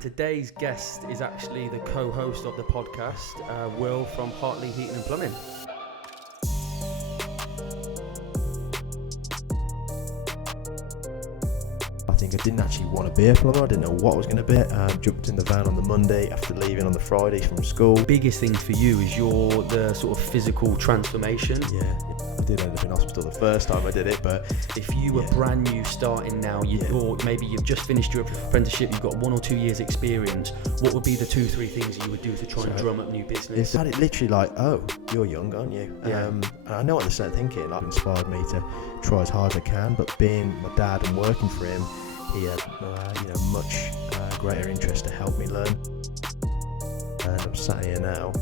Today's guest is actually the co-host of the podcast, Will from Hartley Heating Plumbing. I think I didn't actually want to be a plumber. I didn't know what I was going to be. Jumped in the van on the Monday after leaving on the Friday from school. Biggest thing for you is the sort of physical transformation. Yeah, I did end up in hospital the first time I did it, but if you were brand new starting now, or maybe you've just finished your apprenticeship, you've got 1 or 2 years experience, what would be the 2-3 things you would do to try and drum up new business? It's literally like, oh, you're young, aren't you? Yeah. And I know what they're starting thinking. It inspired me to try as hard as I can, but being my dad and working for him, he had much greater interest to help me learn. And I'm sat here now,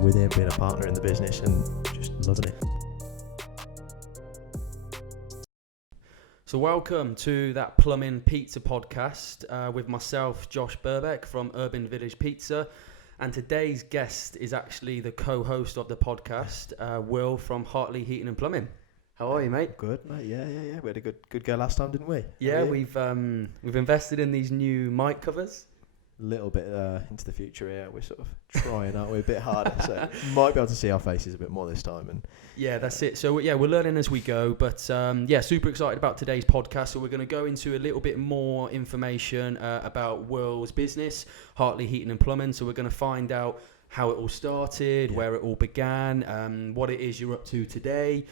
with him being a partner in the business and just loving it. So welcome to that Plumbing Pizza podcast with myself, Josh Burbeck from Urban Village Pizza. And today's guest is actually the co-host of the podcast, Will from Hartley Heating Plumbing. How are you, mate? Good, mate. Yeah. We had a good go last time, didn't we? Yeah, we've invested in these new mic covers. A little bit into the future here. We're sort of trying, aren't we? A bit harder, so might be able to see our faces a bit more this time. And yeah, that's it. So we're learning as we go. But super excited about today's podcast. So we're going to go into a little bit more information about Will's business, Hartley Heating and Plumbing. So we're going to find out how it all started, where it all began, what it is you're up to today,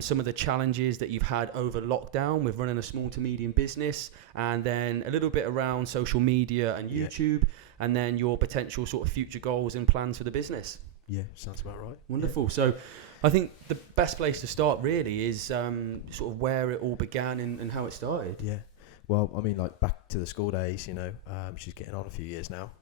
some of the challenges that you've had over lockdown with running a small to medium business, and then a little bit around social media and YouTube, and then your potential sort of future goals and plans for the business. Yeah, sounds about right. Wonderful. Yeah. So I think the best place to start really is sort of where it all began and how it started. Yeah. Well, I mean, like back to the school days, she's getting on a few years now,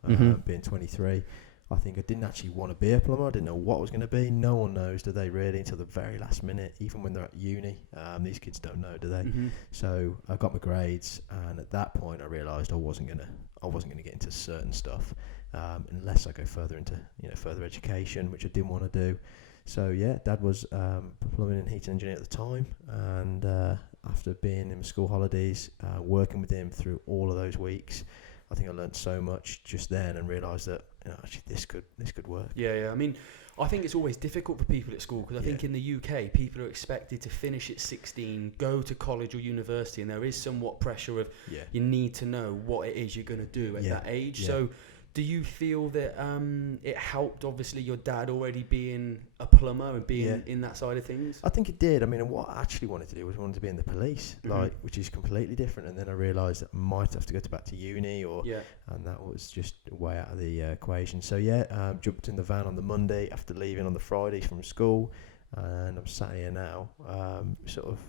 being 23. I think I didn't actually want to be a plumber. I didn't know what I was going to be. No one knows, do they, really, until the very last minute, even when they're at uni. These kids don't know, do they? Mm-hmm. So I got my grades, and at that point I realised I wasn't going to get into certain stuff unless I go further into further education, which I didn't want to do. So yeah, Dad was a plumbing and heating engineer at the time, and after being in school holidays, working with him through all of those weeks, I think I learned so much just then and realised that actually this could work. Yeah. I mean, I think it's always difficult for people at school because I think in the UK people are expected to finish at 16, go to college or university, and there is somewhat pressure of you need to know what it is you're going to do at that age. Yeah. So do you feel that it helped, obviously, your dad already being a plumber and being in that side of things? I think it did. I mean, what I actually wanted to do was wanted to be in the police, which is completely different. And then I realised that I might have to go back to uni, and that was just way out of the equation. So jumped in the van on the Monday after leaving on the Friday from school, and I'm sat here now,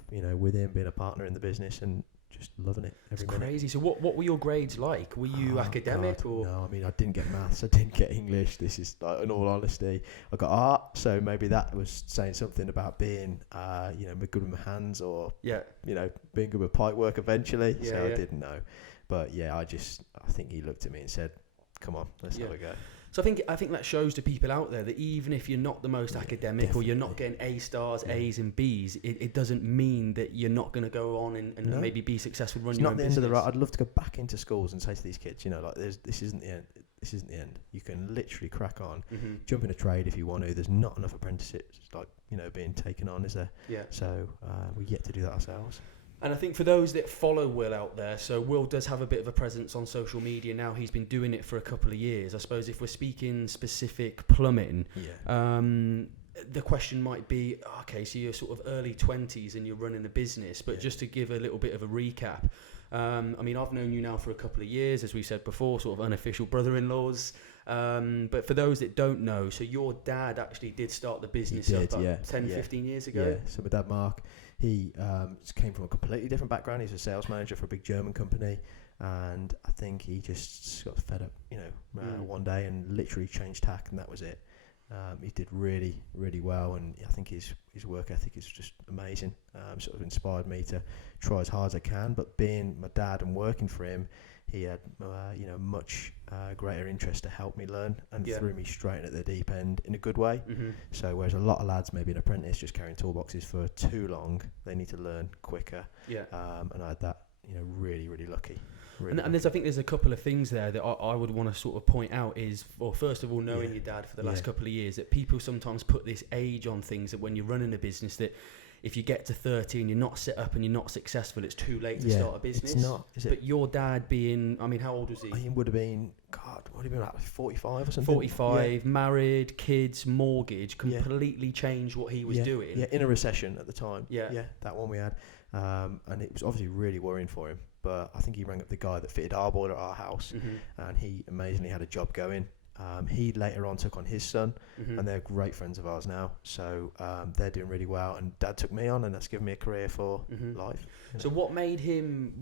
with him being a partner in the business and just loving it every minute. Crazy. So what were your grades like? Were you academic? God, or no? I mean, I didn't get maths, I didn't get English. This is, like, in all honesty, I got art, so maybe that was saying something about being good with my hands, or being good with pipe work eventually. I didn't know, but I think he looked at me and said, come on, let's have a go. So I think that shows to people out there that even if you're not the most academic, definitely, or you're not getting A stars, A's and B's, it doesn't mean that you're not going to go on and maybe be successful, run your own business. It's not the end of the road. I'd love to go back into schools and say to these kids, this isn't the end. This isn't the end. You can literally crack on, jump in a trade if you want to. There's not enough apprenticeships being taken on, is there? Yeah. So we get to do that ourselves. And I think for those that follow Will out there, so Will does have a bit of a presence on social media now. He's been doing it for a couple of years. I suppose if we're speaking specific plumbing, the question might be, okay, so you're sort of early 20s and you're running a business, but just to give a little bit of a recap, I mean, I've known you now for a couple of years, as we said before, sort of unofficial brother-in-laws. But for those that don't know, so your dad actually did start the business 15 years ago. Yeah, so my dad, Mark, he came from a completely different background. He's a sales manager for a big German company, and I think he just got fed up, one day and literally changed tack, and that was it. He did really, really well, and I think his work ethic is just amazing. Sort of inspired me to try as hard as I can. But being my dad and working for him, he had much greater interest to help me learn, and threw me straight at the deep end in a good way. Mm-hmm. So whereas a lot of lads, maybe an apprentice, just carrying toolboxes for too long, they need to learn quicker. Yeah. And I had that, really, really lucky. Really and I think there's a couple of things there that I would want to sort of point out is, well, first of all, knowing your dad for the last couple of years, that people sometimes put this age on things, that when you're running a business, that if you get to 30 and you're not set up and you're not successful, it's too late to start a business. It's not, is it? But your dad being, I mean, how old was he? He would have been, like 45 or something? 45, married, kids, mortgage, completely changed what he was doing. Yeah, in a recession at the time. Yeah, that one we had. And it was obviously really worrying for him. But I think he rang up the guy that fitted our boiler at our house, and he amazingly had a job going. He later on took on his son, and they're great friends of ours now. So they're doing really well, and Dad took me on, and that's given me a career for life. So what made him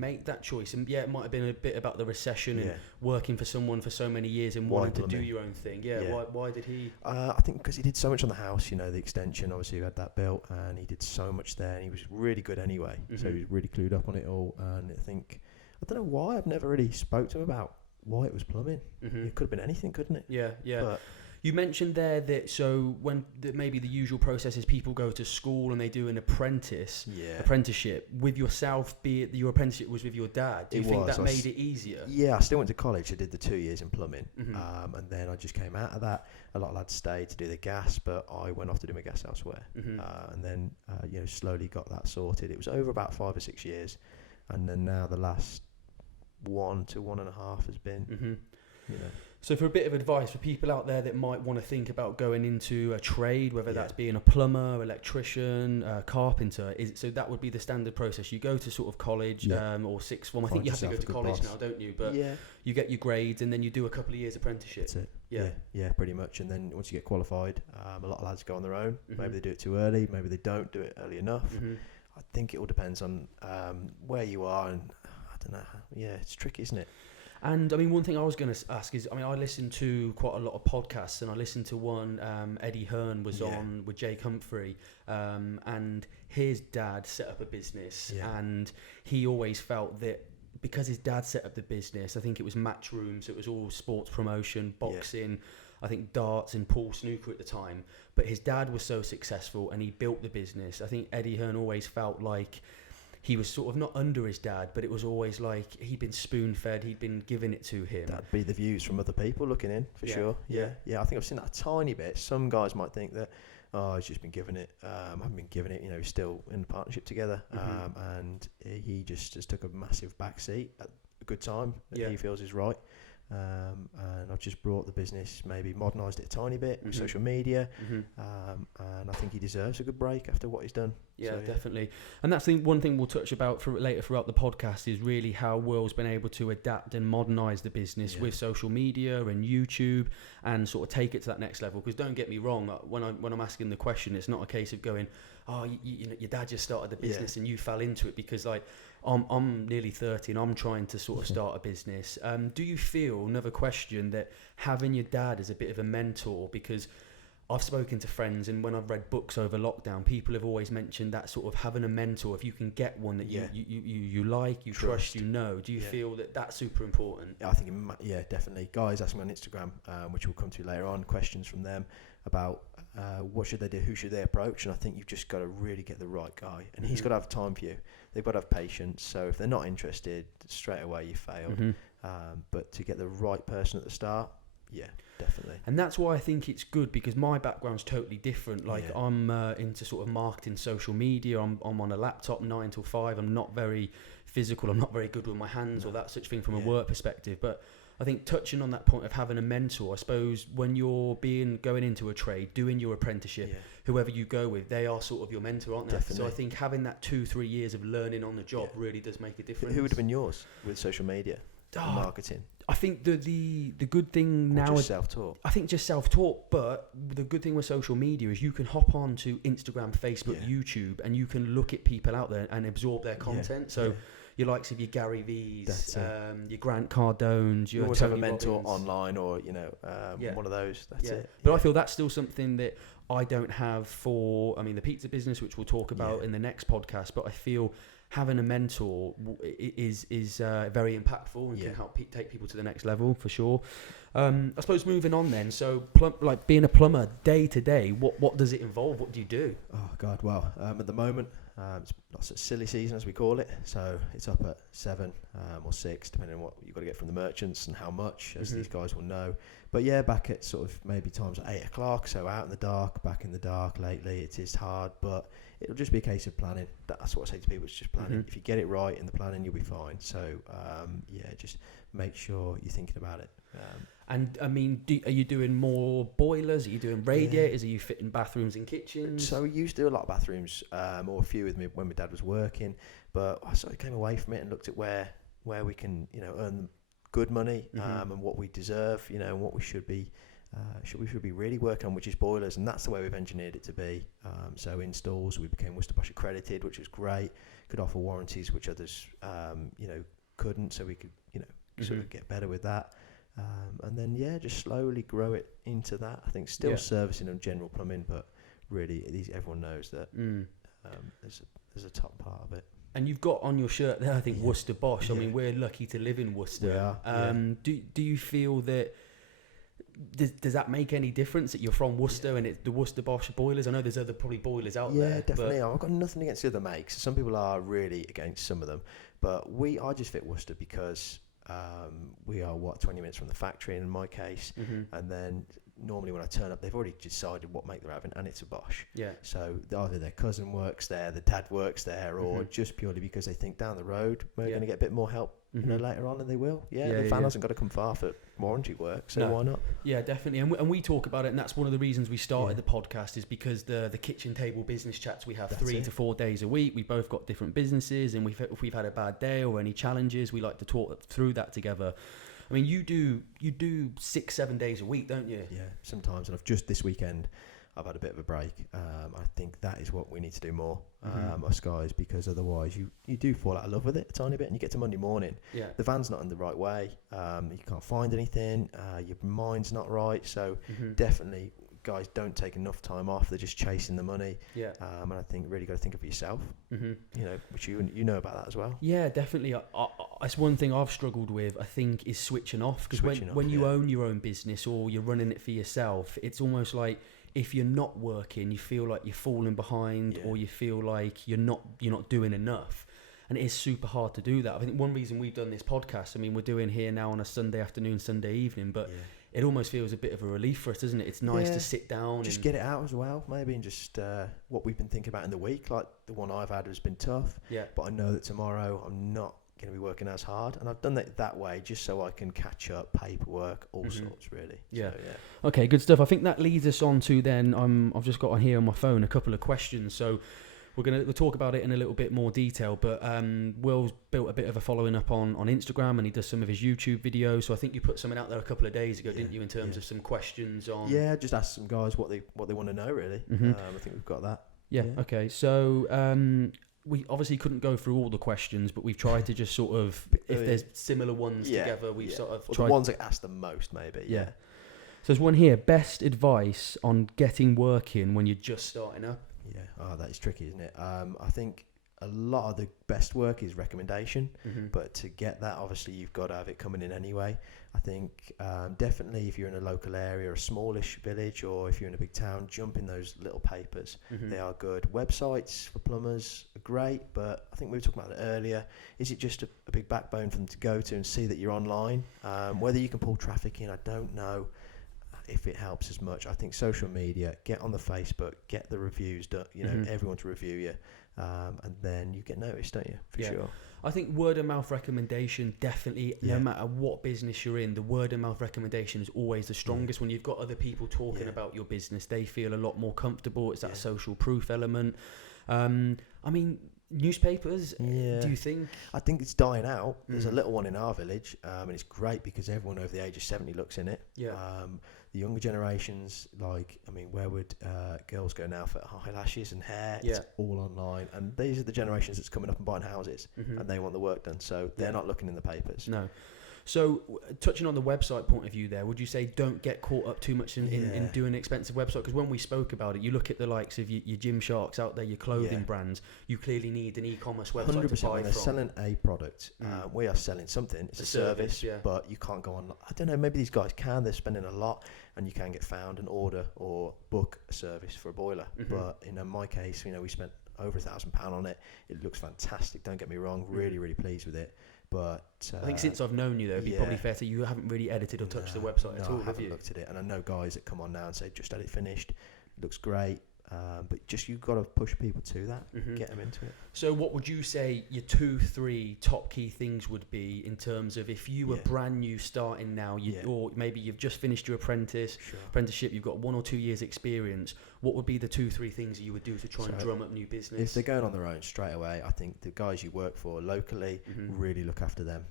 make that choice? And it might have been a bit about the recession and working for someone for so many years and wanting to do your own thing. Why did he? I think because he did so much on the house, the extension. Obviously, we had that built, and he did so much there, and he was really good anyway. So he was really clued up on it all, and I don't know why I've never really spoke to him about why it was plumbing. It could have been anything, couldn't it? Yeah. But you mentioned there that maybe the usual process is people go to school and they do an apprenticeship. With yourself, be it your apprenticeship was with your dad, do you think that made it easier? Yeah, I still went to college. I did the 2 years in plumbing, and then I just came out of that. A lot of lads stayed to do the gas, but I went off to do my gas elsewhere, and then slowly got that sorted. It was over about 5 or 6 years, and then now the last 1 to 1.5 has been, So for a bit of advice for people out there that might want to think about going into a trade, whether that's being a plumber, electrician, carpenter, so that would be the standard process. You go to sort of college or sixth form. I think you have to go to college now, don't you? But you get your grades and then you do a couple of years apprenticeship. That's it. Yeah, pretty much. And then once you get qualified, a lot of lads go on their own. Maybe they do it too early. Maybe they don't do it early enough. I think it all depends on where you are, and I don't know. Yeah, it's tricky, isn't it? And I mean, one thing I was going to ask is, I listen to quite a lot of podcasts, and I listened to one, Eddie Hearn was on with Jake Humphrey, and his dad set up a business, and he always felt that because his dad set up the business, I think it was match rooms, it was all sports promotion, boxing, I think darts and pool snooker at the time, but his dad was so successful and he built the business. I think Eddie Hearn always felt like he was sort of not under his dad, but it was always like he'd been spoon-fed, he'd been giving it to him. That'd be the views from other people looking in, for sure. Yeah, I think I've seen that a tiny bit. Some guys might think that, he's just been giving it. I haven't been giving it, he's still in a partnership together. And he just took a massive backseat at a good time that he feels is right. And I've just brought the business, maybe modernised it a tiny bit with social media, and I think he deserves a good break after what he's done. Yeah, definitely. And that's the one thing we'll touch about later throughout the podcast is really how Will's been able to adapt and modernise the business with social media and YouTube and sort of take it to that next level. Because don't get me wrong, when I'm asking the question, it's not a case of going, your dad just started the business and you fell into it, because like I'm nearly 30 and I'm trying to sort of start a business. Do you feel, another question, that having your dad as a bit of a mentor, because I've spoken to friends and when I've read books over lockdown, people have always mentioned that sort of having a mentor, if you can get one that you like, you trust, do you feel that that's super important? I think, definitely. Guys ask me on Instagram, which we'll come to later on, questions from them about what should they do, who should they approach, and I think you've just got to really get the right guy, and he's got to have time for you. They've got to have patience, so if they're not interested, straight away you failed. But to get the right person at the start, definitely. And that's why I think it's good, because my background's totally different. Like I'm into sort of marketing, social media. I'm on a laptop 9 till 5. I'm not very physical. I'm not very good with my hands or that such thing from a work perspective. But I think touching on that point of having a mentor, I suppose when you're going into a trade, doing your apprenticeship, whoever you go with, they are sort of your mentor, aren't they? Definitely. So I think having that 2-3 years of learning on the job really does make a difference. Who would have been yours with social media? Marketing. I think the good thing now is self-taught. I think just self-taught, but the good thing with social media is you can hop on to Instagram, Facebook, YouTube, and you can look at people out there and absorb their content. So your likes of your Gary V's, your Grant Cardones, your always Tony have a mentor Robbins. Online, or one of those. That's it. But I feel that's still something that I don't have for the pizza business, which we'll talk about in the next podcast. But I feel having a mentor is very impactful and can help take people to the next level, for sure. I suppose moving on then, so like being a plumber day to day, what does it involve? What do you do? Oh God, well, at the moment It's lots of silly season, as we call it. So it's up at 7 or 6, depending on what you've got to get from the merchants and how much, as these guys will know. But yeah, back at sort of maybe times at 8 o'clock. So out in the dark, back in the dark lately. It is hard, but it'll just be a case of planning. That's what I say to people. It's just planning. If you get it right in the planning, you'll be fine. So yeah, just make sure you're thinking about it. And I mean, are you doing more boilers? Are you doing radiators? Are you fitting bathrooms and kitchens? So we used to do a lot of bathrooms, or a few with me when my dad was working. But I sort of came away from it and looked at where we can, earn good money, and what we deserve, and what we should be really working on, which is boilers, and that's the way we've engineered it to be. So installs, we became Worcester Bosch accredited, which was great. Could offer warranties which others, couldn't. So we could, sort of get better with that. And then just slowly grow it into that. I think still servicing and general plumbing, but really everyone knows that there's a top part of it. And you've got on your shirt there, I think, Worcester Bosch. I mean, we're lucky to live in Worcester. We are, Do you feel that does that make any difference that you're from Worcester and it's the Worcester Bosch boilers? I know there's other probably boilers out there. Yeah, definitely. I've got nothing against the other makes. Some people are really against some of them, but I just fit Worcester because we are 20 minutes from the factory in my case, and then normally when I turn up, they've already decided what make they're having, and it's a Bosch. Yeah. So either their cousin works there, the dad works there, or just purely because they think down the road we're going to get a bit more help, later on, and they will. The fan hasn't got to come far for warranty work, so why not? Yeah, definitely. And we talk about it, and that's one of the reasons we started the podcast, is because the kitchen table business chats we have 3 to 4 days a week. We both got different businesses, and if we've had a bad day or any challenges, we like to talk through that together. I mean, you do 6-7 days a week, don't you? Yeah, sometimes. And this weekend, I've had a bit of a break. I think that is what we need to do more, us guys, because otherwise you do fall out of love with it a tiny bit, and you get to Monday morning. Yeah. The van's not in the right way. You can't find anything. Your mind's not right. So definitely, guys don't take enough time off. They're just chasing the money. Yeah. And I think really got to think of yourself. Which you know about that as well. Yeah, definitely. It's one thing I've struggled with, I think, is switching off. Because when you own your own business or you're running it for yourself, it's almost like if you're not working, you feel like you're falling behind, or you feel like you're not doing enough. And it is super hard to do that. I think one reason we've done this podcast, I mean, we're doing here now on a Sunday afternoon, Sunday evening, but it almost feels a bit of a relief for us, doesn't it? It's nice to sit down. Just get it out as well, maybe, and just what we've been thinking about in the week. Like the one I've had has been tough, but I know that tomorrow I'm not going to be working as hard, and I've done that way just so I can catch up, paperwork, all sorts, really. Yeah. So, okay, good stuff. I think that leads us on to then, I've just got on here on my phone a couple of questions, so we'll talk about it in a little bit more detail, but Will's built a bit of a following up on Instagram, and he does some of his YouTube videos. So I think you put something out there a couple of days ago, didn't you, in terms of some questions on... Yeah, just ask some guys what they want to know, really. I think we've got that. Yeah. Okay. So we obviously couldn't go through all the questions, but we've tried to just sort of, if there's similar ones together, we've sort of tried... the ones that ask the most, maybe. Yeah. So there's one here, best advice on getting work in when you're just starting up. Yeah, that is tricky, isn't it? I think a lot of the best work is recommendation, but to get that, obviously, you've got to have it coming in anyway. I think definitely if you're in a local area, a smallish village, or if you're in a big town, jump in those little papers. They are good. Websites for plumbers are great, but I think we were talking about it earlier. Is it just a big backbone for them to go to and see that you're online? Whether you can pull traffic in, I don't know if it helps as much. I think social media, get on the Facebook, get the reviews done, everyone to review you, and then you get noticed, don't you? For sure. I think word of mouth recommendation, definitely, no matter what business you're in, the word of mouth recommendation is always the strongest. When you've got other people talking about your business, they feel a lot more comfortable. It's that social proof element. I mean, newspapers, do you think? I think it's dying out. There's a little one in our village, and it's great because everyone over the age of 70 looks in it. The younger generations, where would girls go now for eyelashes and hair? It's all online, and these are the generations that's coming up and buying houses, and they want the work done, so they're not looking in the papers. No. So, touching on the website point of view there, would you say don't get caught up too much in doing an expensive website? Because when we spoke about it, you look at the likes of your Gymsharks out there, your clothing brands, you clearly need an e-commerce website 100%, to buy when they're from. Selling a product, we are selling something. It's a service, but you can't go on. I don't know, maybe these guys can. They're spending a lot, and you can get found and order or book a service for a boiler. But in my case, we spent over £1,000 on it. It looks fantastic. Don't get me wrong. Really, really pleased with it. But I think since I've known you, though, it'd be probably fair to you haven't really edited or touched the website at all, I haven't looked at it. And I know guys that come on now and say, just had it finished. It looks great. But just you've got to push people to that, get them into it. So what would you say your 2-3 top key things would be in terms of if you were brand new starting now, or maybe you've just finished your apprenticeship, you've got 1 or 2 years experience, what would be the 2-3 things that you would do to try and drum up new business? If they're going on their own straight away, I think the guys you work for locally, really look after them,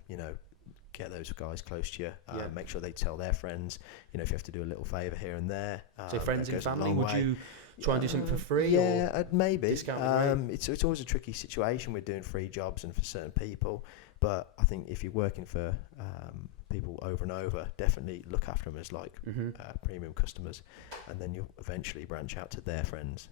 get those guys close to you, make sure they tell their friends, if you have to do a little favour here and there. So friends and family, would you try and do something for free? Maybe. It's always a tricky situation with doing free jobs and for certain people, but I think if you're working for people over and over, definitely look after them as premium customers, and then you'll eventually branch out to their friends.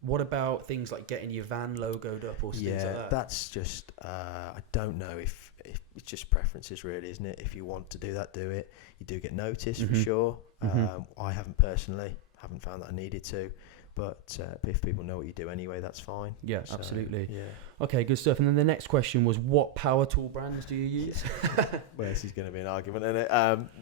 What about things like getting your van logoed up or things like that? That's just I don't know if it's just preferences, really, isn't it? If you want to do that, do it. You do get noticed for sure. I haven't found that I needed to. But if people know what you do anyway, that's fine. Yeah, so, absolutely. Yeah. Okay, good stuff. And then the next question was, what power tool brands do you use? Well, this is going to be an argument, isn't it?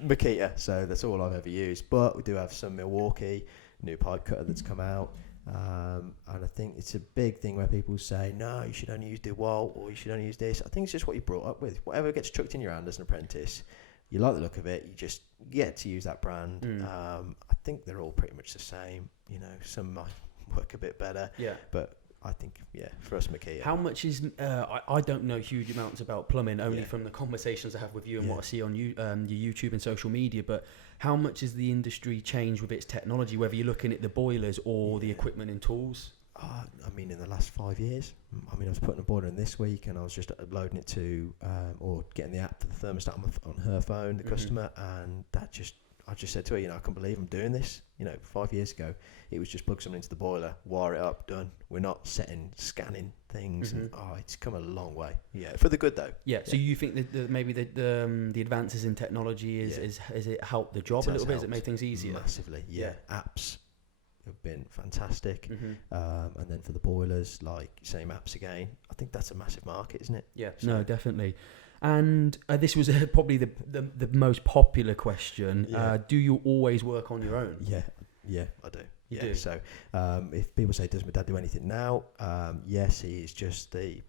Makita, so that's all I've ever used. But we do have some Milwaukee, new pipe cutter that's come out. And I think it's a big thing where people say, no, you should only use DeWalt or you should only use this. I think it's just what you're brought up with. Whatever gets chucked in your hand as an apprentice, you like the look of it, you just get to use that brand. I think they're all pretty much the same. Some might work a bit better. But I think, for us, Makita. How much is... I don't know huge amounts about plumbing, only from the conversations I have with you and what I see on your YouTube and social media, but how much has the industry changed with its technology, whether you're looking at the boilers or the equipment and tools? In the last 5 years. I was putting a boiler in this week and I was just uploading it to, or getting the app for the thermostat on her phone, the customer, and I just said to her, I can't believe I'm doing this. 5 years ago, it was just plug something into the boiler, wire it up, done. We're not scanning things. And, it's come a long way. Yeah, for the good though. Yeah. So you think that maybe the advances in technology has it helped the job a little bit? Has it made things easier? Massively. Yeah. Apps have been fantastic. And then for the boilers, same apps again. I think that's a massive market, isn't it? Yeah. So. No, definitely. And this was probably the most popular question. Do you always work on your own? Yeah, I do. You do. So if people say, does my dad do anything now? Yes, he is just the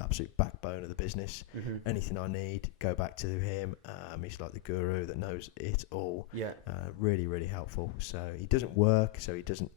absolute backbone of the business. Anything I need, go back to him. He's like the guru that knows it all. Really, really helpful. So he doesn't work, so he doesn't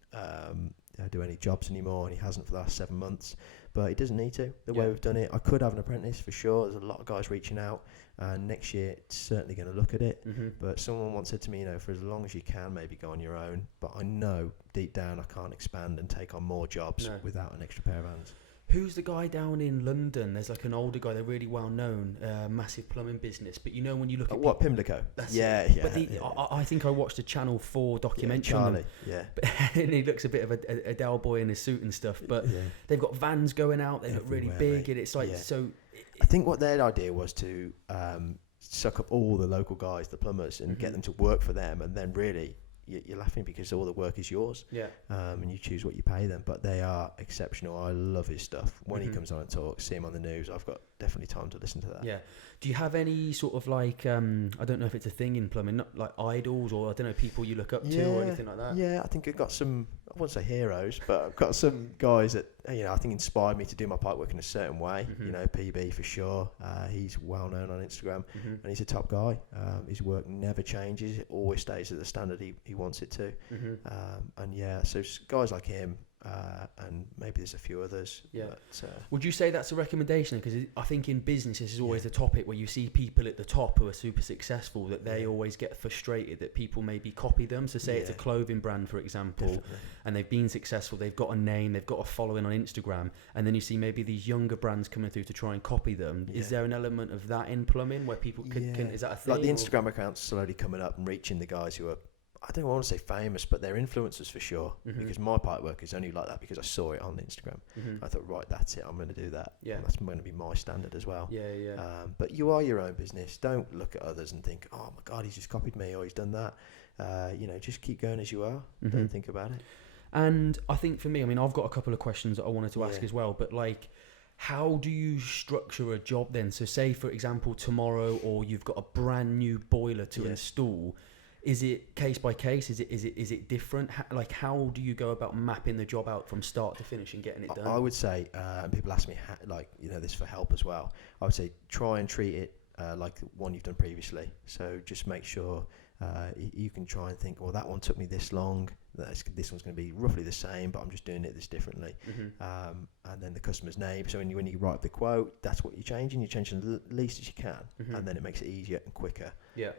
do any jobs anymore, and he hasn't for the last 7 months. But he doesn't need to. The way we've done it, I could have an apprentice for sure. There's a lot of guys reaching out, and next year it's certainly going to look at it. But someone once said to me, for as long as you can, maybe go on your own. But I know deep down I can't expand and take on more jobs without an extra pair of hands. Who's the guy down in London? There's an older guy, they're really well known, massive plumbing business. But when you look at Pimlico? That's it. But I think I watched a Channel 4 documentary on Charlie, them. And he looks a bit of a Dell boy in his suit and stuff. But they've got vans going out, they look really big, and it's so... I think what their idea was to suck up all the local guys, the plumbers, and get them to work for them, and then really... You're laughing because all the work is yours, and you choose what you pay them. But they are exceptional. I love his stuff. When he comes on and talks, see him on the news, I've got definitely time to listen to that. Yeah. Do you have any sort of I don't know if it's a thing in plumbing, not like idols or I don't know, people you look up to or anything like that? Yeah, I think I've got some, I wouldn't say heroes, but I've got some guys that, I think inspired me to do my pipework in a certain way. PB for sure. He's well known on Instagram and he's a top guy. His work never changes. It always stays at the standard he wants it to. So guys like him, and maybe there's a few others. But, would you say that's a recommendation? Because I think in business this is always the topic where you see people at the top who are super successful that they always get frustrated that people maybe copy them. So say it's a clothing brand, for example, and they've been successful, they've got a name, they've got a following on Instagram, and then you see maybe these younger brands coming through to try and copy them. Is there an element of that in plumbing where people can is that a thing? Like the Instagram accounts slowly coming up and reaching the guys who are, I don't want to say famous, but they're influencers for sure. Because my pipework is only like that because I saw it on Instagram. I thought, right, that's it. I'm going to do that. And that's going to be my standard as well. But you are your own business. Don't look at others and think, oh my God, he's just copied me or he's done that. Just keep going as you are. Don't think about it. And I think for me, I mean, I've got a couple of questions that I wanted to ask as well, but like, how do you structure a job then? So say, for example, tomorrow, or you've got a brand new boiler to install. Is it case by case? Is it different? How do you go about mapping the job out from start to finish and getting it done? I would say, and people ask me, this for help as well. I would say try and treat it like the one you've done previously. So just make sure you can try and think, well, that one took me this long. This one's going to be roughly the same, but I'm just doing it this differently. And then the customer's name. So when you write the quote, that's what you're changing. You're changing the least as you can, and then it makes it easier and quicker. Yeah.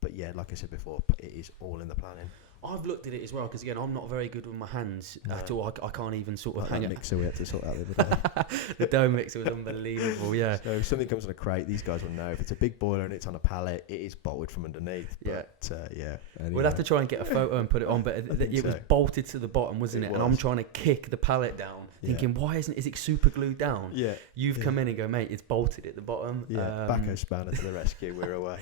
But yeah, like I said before, it is all in the planning. I've looked at it as well, because again, I'm not very good with my hands at all. I can't even sort of hang it. That mixer we had to sort out the other day. The dough mixer was unbelievable, yeah. So if something comes on a crate, these guys will know. If it's a big boiler and it's on a pallet, it is bolted from underneath. But, yeah. Anyway. We'll have to try and get a photo and put it on, but it was bolted to the bottom, wasn't it? And I'm trying to kick the pallet down, thinking, why is it super glued down? Yeah. You've come in and go, mate, it's bolted at the bottom. Yeah, backhoe spanner to the rescue, we're away.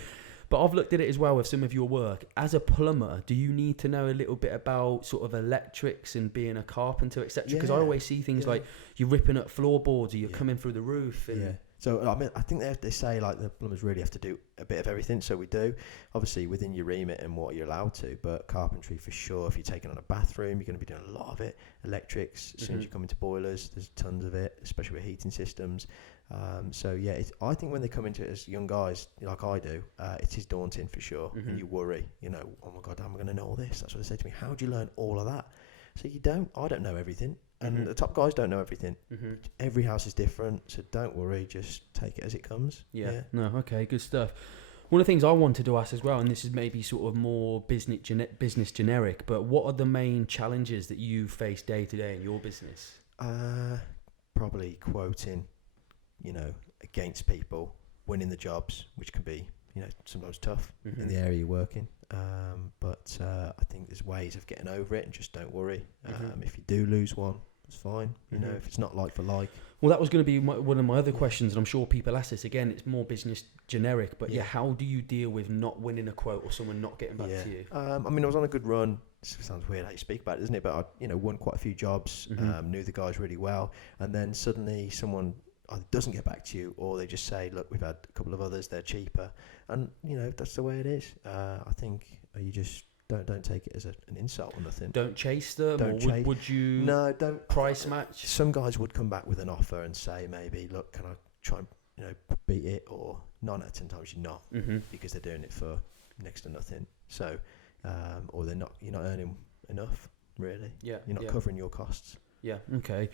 But I've looked at it as well with some of your work. As a plumber, do you need to know a little bit about sort of electrics and being a carpenter, etc.? Because I always see things like you're ripping up floorboards or you're coming through the roof. And So I mean, I think they say like the plumbers really have to do a bit of everything. So we do, obviously within your remit and what you're allowed to. But carpentry for sure. If you're taking on a bathroom, you're going to be doing a lot of it. Electrics. As soon as you come into boilers, there's tons of it, especially with heating systems. I think when they come into it as young guys, like I do, it is daunting for sure. And you worry, oh my God, am I going to know all this? That's what they say to me. How do you learn all of that? So I don't know everything. And the top guys don't know everything. Every house is different, so don't worry. Just take it as it comes. Yeah. No, okay, good stuff. One of the things I wanted to ask as well, and this is maybe sort of more business generic, but what are the main challenges that you face day to day in your business? Probably quoting, against people, winning the jobs, which can be, sometimes tough in the area you're working. But I think there's ways of getting over it, and just don't worry. If you do lose one, it's fine. If it's not like for like. Well, that was going to be one of my other questions, and I'm sure people ask this again. It's more business generic, but how do you deal with not winning a quote or someone not getting back to you? I was on a good run. It sounds weird how you speak about it, doesn't it? But I, won quite a few jobs, knew the guys really well, and then suddenly someone either doesn't get back to you, or they just say, look, we've had a couple of others, they're cheaper, and that's the way it is. I think you just don't take it as an insult or nothing. Don't chase them. Would you? No, don't price match. Some guys would come back with an offer and say, maybe, look, can I try and beat it? Or 9 out of 10 times you're not, because they're doing it for next to nothing. So, or you're not earning enough, really. Yeah, you're not covering your costs. Yeah. Okay.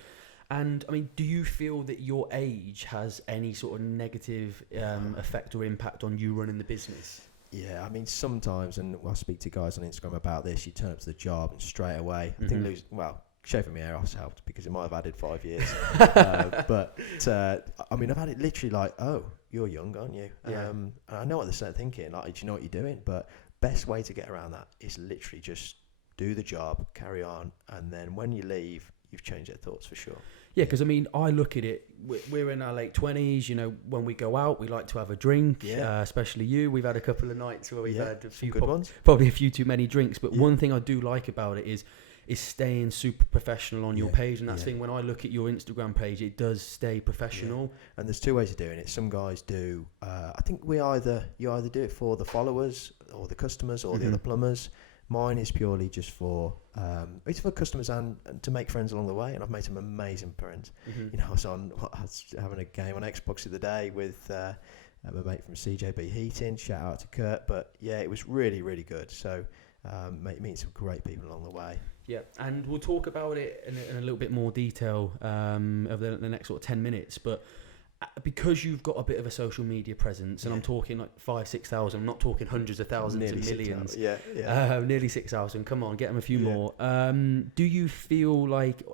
And I mean, do you feel that your age has any sort of negative effect or impact on you running the business? Yeah, I mean, sometimes, and I speak to guys on Instagram about this, you turn up to the job and straight away, I think shaving my hair off's helped, because it might have added 5 years. I've had it literally like, oh, you're young, aren't you? Yeah. And I know what they're thinking, like, do you know what you're doing? But best way to get around that is literally just do the job, carry on, and then when you leave, you've changed their thoughts for sure. Yeah, because I mean, I look at it, we're in our late 20s, when we go out, we like to have a drink, especially you. We've had a couple of nights where we've had a few good ones. Probably a few too many drinks, but one thing I do like about it is staying super professional on your page, and that's the thing, when I look at your Instagram page, it does stay professional. And there's two ways of doing it. Some guys do, I think you either do it for the followers or the customers or the other plumbers. Mine is purely just for it's for customers and to make friends along the way, and I've made some amazing friends. I was having a game on Xbox the other day with my mate from CJB Heating. Shout out to Kurt, but it was really, really good. So meeting some great people along the way. Yeah, and we'll talk about it in a little bit more detail over the next sort of 10 minutes, but because you've got a bit of a social media presence, and I'm talking like 5,000-6,000, I'm not talking hundreds of thousands nearly and millions. 6,000, nearly 6,000. Come on, get them a few more. Do you feel like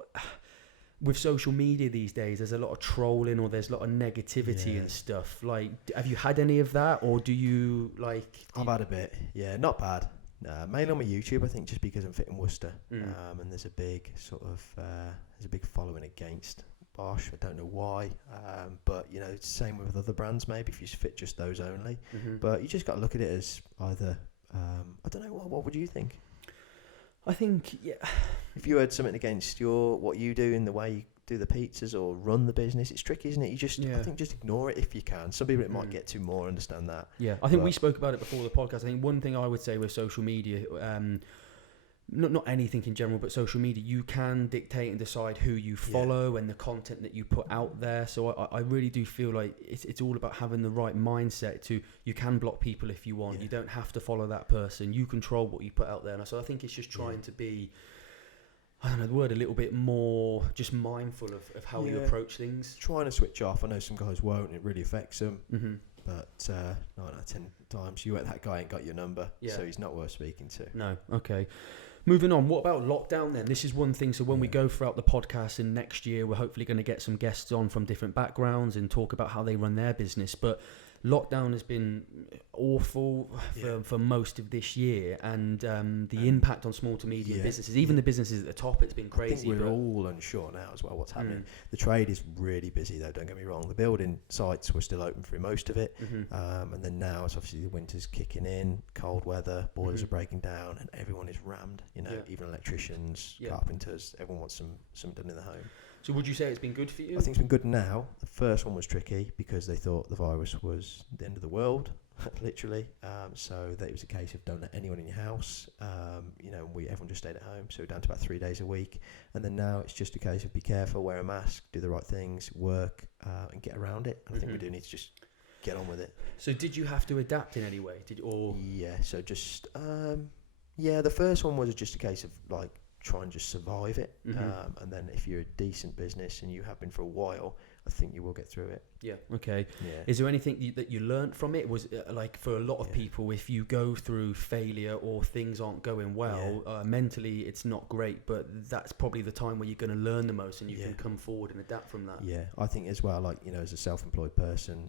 with social media these days, there's a lot of trolling or there's a lot of negativity and stuff? Like, have you had any of that, or do you like? I've had a bit. Yeah, not bad. Mainly on my YouTube, I think, just because I'm fit in Worcester, and there's a big following against Bosch. I don't know why, but it's the same with other brands. Maybe if you fit just those only, but you just got to look at it as either. I don't know. What would you think? I think, yeah. If you had something against what you do in the way you do the pizzas or run the business, it's tricky, isn't it? You just, I think, just ignore it if you can. Some people it might get to more, understand that. Yeah, I think we spoke about it before the podcast. I think one thing I would say with social media, not anything in general, but social media, you can dictate and decide who you follow and the content that you put out there. So I really do feel like it's all about having the right mindset to, you can block people if you want. You don't have to follow that person. You control what you put out there. And so I think it's just trying to be, I don't know the word, a little bit more just mindful of how you approach things. Trying to switch off. I know some guys won't. It really affects them. But 9 out of 10 times, that guy ain't got your number, so he's not worth speaking to. No, okay. Moving on, what about lockdown then? This is one thing, so when we go throughout the podcast and next year, we're hopefully going to get some guests on from different backgrounds and talk about how they run their business. But lockdown has been awful for most of this year, and the impact on small to medium businesses, even the businesses at the top, it's been crazy. I think we're all unsure now as well what's happening. The trade is really busy though, don't get me wrong. The building sites were still open through most of it, and then now it's obviously the winter's kicking in, cold weather, boilers are breaking down, and everyone is rammed, even electricians, carpenters, everyone wants some done in the home. So would you say it's been good for you? I think it's been good now. The first one was tricky because they thought the virus was the end of the world, literally. So that it was a case of don't let anyone in your house. Everyone just stayed at home. So we're down to about 3 days a week. And then now it's just a case of be careful, wear a mask, do the right things, work, and get around it. And I think we do need to just get on with it. So did you have to adapt in any way? Yeah, so just, the first one was just a case of like, try and just survive it, and then if you're a decent business and you have been for a while, I think you will get through it. Yeah. Okay. Yeah. Is there anything that you learned from it? Was like for a lot of people, if you go through failure or things aren't going well, mentally it's not great, but that's probably the time where you're going to learn the most and you can come forward and adapt from that. Yeah, I think as well, like, as a self-employed person,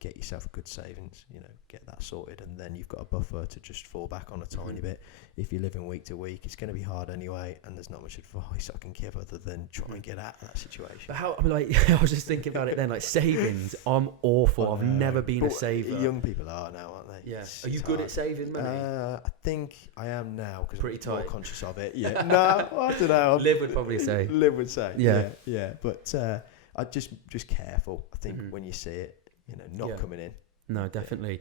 get yourself a good savings, get that sorted, and then you've got a buffer to just fall back on a tiny bit. If you're living week to week, it's going to be hard anyway, and there's not much advice I can give other than try and get out of that situation. But I was just thinking about it then, like savings, I'm awful. I've never been a saver. Young people are now, aren't they? Yeah. Are you good at saving money? I think I am now because I'm more conscious of it. Yeah. No, I don't know. Liv would probably say. Liv would say. Yeah. But I just careful. I think when you see it, not coming in. No, definitely.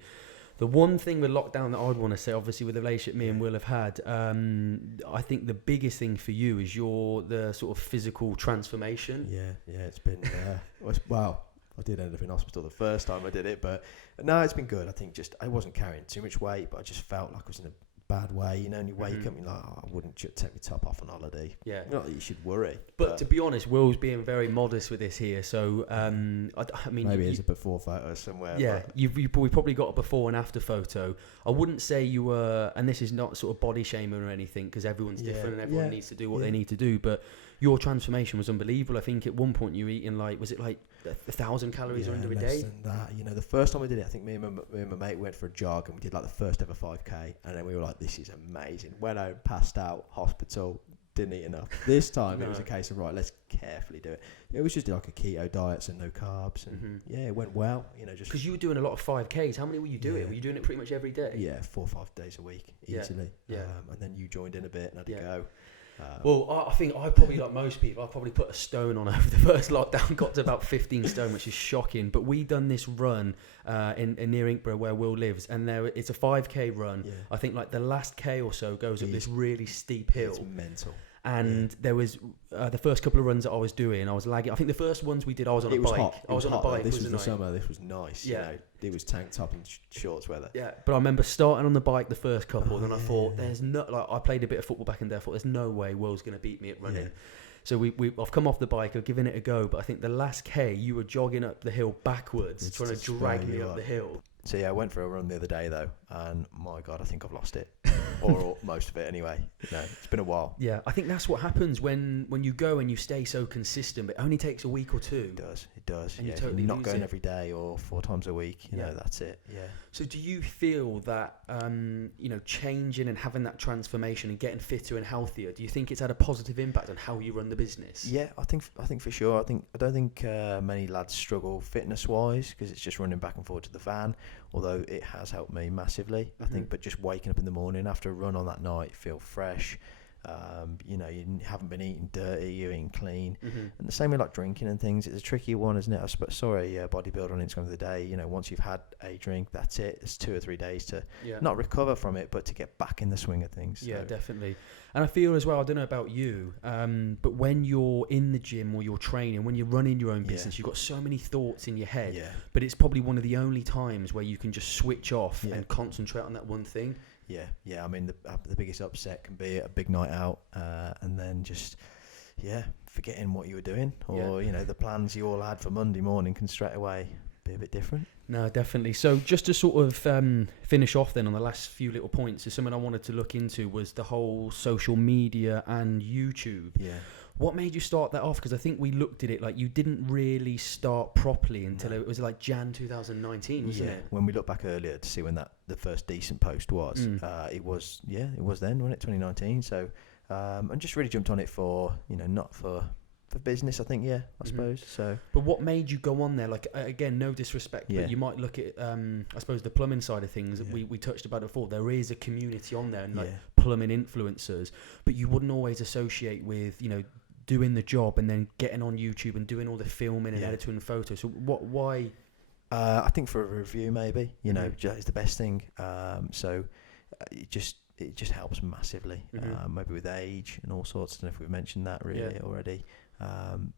The one thing with lockdown that I'd want to say, obviously with the relationship me and Will have had, I think the biggest thing for you is the sort of physical transformation. Yeah, it's been, I did end up in hospital the first time I did it, but no, it's been good. I think I wasn't carrying too much weight, but I just felt like I was in a bad way, and you wake up and you're like, I wouldn't take my top off on holiday. Yeah. Not that you should worry. But to be honest, Will's being very modest with this here, so I mean... Maybe there's a before photo somewhere. Yeah, we probably got a before and after photo. I wouldn't say you were, and this is not sort of body shaming or anything, because everyone's different and everyone needs to do what they need to do, but your transformation was unbelievable. I think at one point you were eating was it 1,000 calories under a day? Less than that. The first time I did it, I think me and my mate went for a jog and we did the first ever 5k, and then we were like, this is amazing. Went home, passed out, hospital, didn't eat enough. This time it was a case of, right, let's carefully do it. It was just like a keto diet, so no carbs, and it went well. Just because you were doing a lot of 5Ks. How many were you doing? Were you doing it pretty much every day? Yeah, 4 or 5 days a week easily. Yeah. And then you joined in a bit and had to go. Well, I think I probably, like most people, I probably put a stone on over the first lockdown, got to about 15 stone, which is shocking. But we done this run in near Inkborough where Will lives, and it's a 5k run. Yeah. I think the last K or so goes up this really steep hill. It's mental. And there was the first couple of runs that I was doing, I was lagging. I think the first ones we did, I was on a bike. Hot. I was on a bike. This was the summer. This was nice. Yeah. It was tank top and shorts weather. Yeah. But I remember starting on the bike the first couple, and then I thought, there's no, I played a bit of football back in there. I thought, there's no way Will's going to beat me at running. Yeah. So I've come off the bike, I've given it a go, but I think the last K, you were jogging up the hill backwards, trying to drag me up the hill. So yeah, I went for a run the other day though, and my God, I think I've lost it, or most of it anyway. It's been a while. Yeah, I think that's what happens when you go and you stay so consistent. But it only takes a week or two. It does. And you totally not going every day or 4 times a week. You know, that's it. Yeah. So do you feel that changing and having that transformation and getting fitter and healthier? Do you think it's had a positive impact on how you run the business? Yeah, I think for sure. I don't think many lads struggle fitness wise because it's just running back and forth to the van. although it has helped me massively, I think. But just waking up in the morning after a run on that night, feel fresh. You know, you haven't been eating dirty, you're eating clean. And the same way like drinking and things, it's a tricky one, isn't it? I saw a bodybuilder on Instagram the other day, you know, once you've had a drink, that's it. It's 2 or 3 days to not recover from it, but to get back in the swing of things. Yeah, definitely. And I feel as well, I don't know about you, but when you're in the gym or you're training, when you're running your own business, you've got so many thoughts in your head, but it's probably one of the only times where you can just switch off and concentrate on that one thing. Yeah. I mean, the biggest upset can be a big night out, and then just, forgetting what you were doing, or you know, the plans you all had for Monday morning can straight away be a bit different. No, definitely. So just to sort of finish off then on the last few little points, so something I wanted to look into was the whole social media and YouTube. Yeah. What made you start that off? Because I think we looked at it like you didn't really start properly until it was like Jan 2019, wasn't it? When we look back earlier to see when the first decent post was, it was then, wasn't it, 2019? So, and just really jumped on it for, you know, not for business, I think, I suppose. So, but what made you go on there? Like, again, no disrespect, but you might look at, I suppose, the plumbing side of things. We touched about it before. There is a community on there, and like plumbing influencers, but you wouldn't always associate with, you know, doing the job and then getting on YouTube and doing all the filming and editing and photos. So why? I think for a review, maybe, you know, is the best thing. So it just helps massively. Maybe with age and all sorts. I don't know if we've mentioned that really already.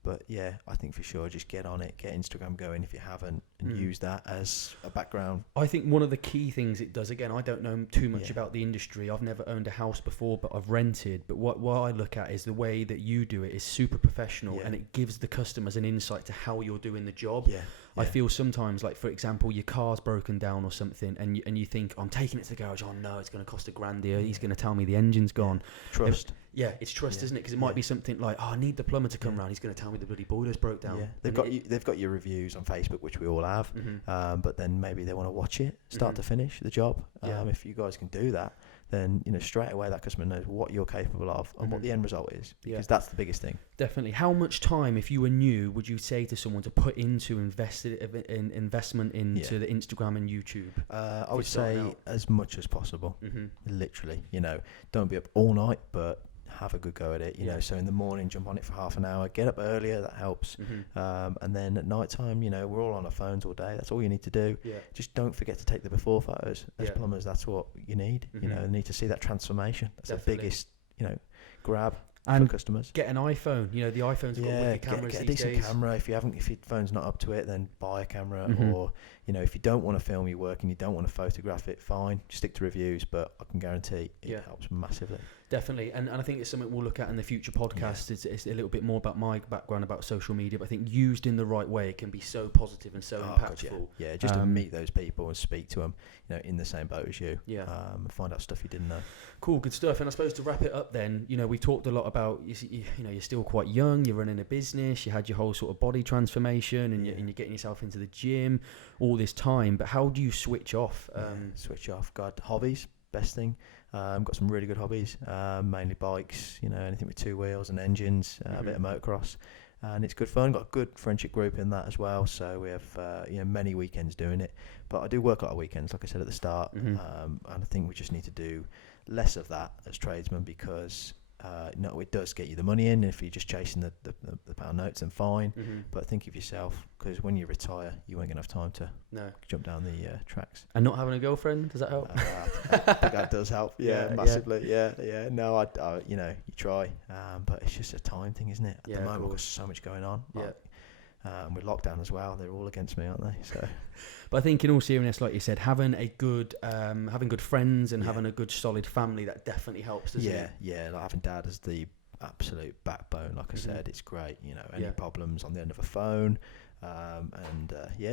But I think for sure, just get on it, get Instagram going if you haven't, and use that as a background. I think one of the key things it does, again, I don't know too much about the industry. I've never owned a house before, but I've rented. But what I look at is the way that you do it is super professional, and it gives the customers an insight to how you're doing the job. I feel sometimes, like, for example, your car's broken down or something, and you think, I'm taking it to the garage. Oh no, it's going to cost $1,000 here. He's going to tell me the engine's gone. Trust. It's trust, isn't it? Because it might be something like, I need the plumber to come round. He's going to tell me the bloody boiler's broke down. They've got your reviews on Facebook, which we all have. But then maybe they want to watch it, start to finish, the job. If you guys can do that, then, you know, straight away that customer knows what you're capable of and what the end result is, because that's the biggest thing. Definitely. How much time, if you were new, would you say to someone to put into investment into the Instagram and YouTube? I would say as much as possible. Literally, you know, don't be up all night, but have a good go at it, you know. So in the morning, jump on it for half an hour, get up earlier, that helps. And then at night time, you know, we're all on our phones all day, that's all you need to do. Just don't forget to take the before photos. As plumbers, that's what you need. You know, you need to see that transformation. That's the biggest, you know, grab for customers. Get an iPhone, you know, the iPhone's got wicked cameras. Get a decent camera. If your phone's not up to it, then buy a camera. Or, you know, if you don't want to film your work and you don't want to photograph it, fine, just stick to reviews, but I can guarantee it helps massively. Definitely, and I think it's something we'll look at in the future podcast. It's a little bit more about my background about social media, but I think used in the right way, it can be so positive and so impactful. God, just to meet those people and speak to them, you know, in the same boat as you. And find out stuff you didn't know. Cool, good stuff. And I suppose to wrap it up then, you know, we talked a lot about, you know, you're still quite young, you're running a business, you had your whole sort of body transformation, and you're getting yourself into the gym all this time, but how do you switch off? Switch off, God, hobbies, best thing. Got some really good hobbies, mainly bikes, you know, anything with 2 wheels and engines, a bit of motocross, and it's good fun. Got a good friendship group in that as well, so we have you know, many weekends doing it, but I do work a lot of weekends, like I said at the start. And I think we just need to do less of that as tradesmen, because no, it does get you the money in. If you're just chasing the pound notes, then fine. But think of yourself, because when you retire, you ain't gonna have time to jump down the tracks. And not having a girlfriend, does that help? I think that does help. Massively. Yeah. No, I you know, you try, but it's just a time thing, isn't it? At the moment, we've got so much going on. With lockdown as well, they're all against me, aren't they? So, but I think in all seriousness, like you said, having good friends and having a good solid family, that definitely helps, doesn't it? Like having dad as the absolute backbone, like I said, it's great. You know, any problems on the end of a phone,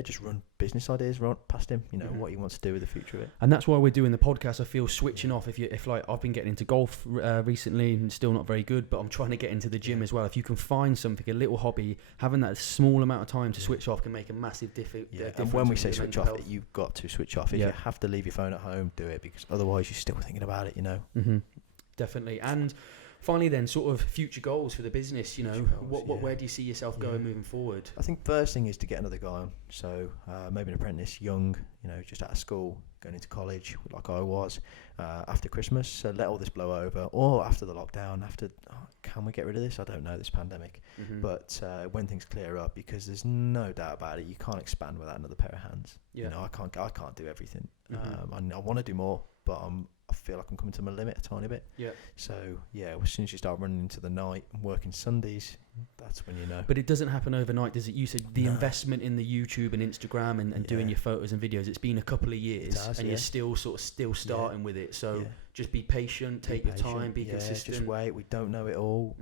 just run business ideas right past him, you know, what he wants to do with the future of it. And that's why we're doing the podcast. I feel switching off, if like I've been getting into golf recently and still not very good, but I'm trying to get into the gym as well. If you can find something, a little hobby, having that small amount of time to switch off can make a massive difference. And when we say switch off, you've got to switch off. If you have to leave your phone at home, do it, because otherwise you're still thinking about it, you know. Definitely. And Finally then, sort of future goals for the business, where do you see yourself going moving forward? I think first thing is to get another guy on. So maybe an apprentice, young, just out of school, going into college like I was after Christmas. So let all this blow over, or after the lockdown, can we get rid of this? I don't know, this pandemic. But when things clear up, because there's no doubt about it, you can't expand without another pair of hands. I can't do everything. I want to do more, but I feel like I'm coming to my limit a tiny bit. So as soon as you start running into the night and working Sundays, that's when you know. But it doesn't happen overnight, does it? You said the investment in the YouTube and Instagram and doing your photos and videos, it's been a couple of years, and you're still starting with it. So just be patient, take your time, be consistent. Just wait. We don't know it all.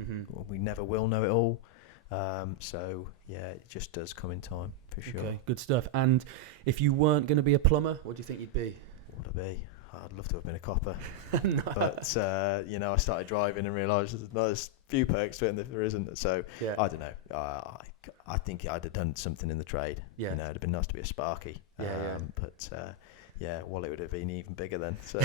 We never will know it all. It just does come in time, for sure. Okay, good stuff. And if you weren't going to be a plumber, what do you think you'd be? What would I be? I'd love to have been a copper. But I started driving and realised there's a few perks to it and if there isn't. So I don't know. I think I'd have done something in the trade. It'd have been nice to be a sparky. But it would have been even bigger then. So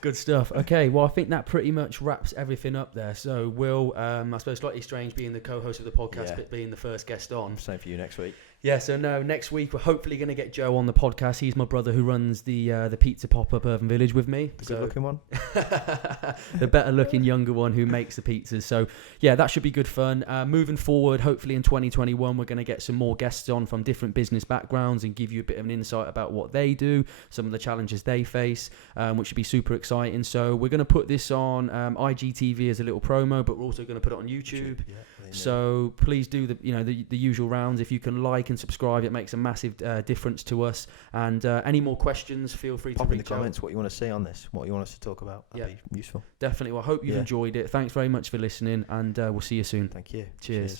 good stuff. Okay, well I think that pretty much wraps everything up there. So Will, I suppose slightly strange being the co-host of the podcast, but being the first guest on. Same for you next week. Yeah, so no, next week we're hopefully going to get Joe on the podcast. He's my brother who runs the pizza pop-up Urban Village with me. The good-looking one? The better-looking younger one who makes the pizzas. So, yeah, that should be good fun. Moving forward, hopefully in 2021, we're going to get some more guests on from different business backgrounds and give you a bit of an insight about what they do, some of the challenges they face, which should be super exciting. So we're going to put this on IGTV as a little promo, but we're also going to put it on YouTube. So please do the usual rounds. If you can like and subscribe, it makes a massive difference to us. And any more questions, feel free to pop in the comments what you want to see on this, what you want us to talk about. That'd be useful. Definitely. Well, I hope you've enjoyed it. Thanks very much for listening, and we'll see you soon. Thank you. Cheers.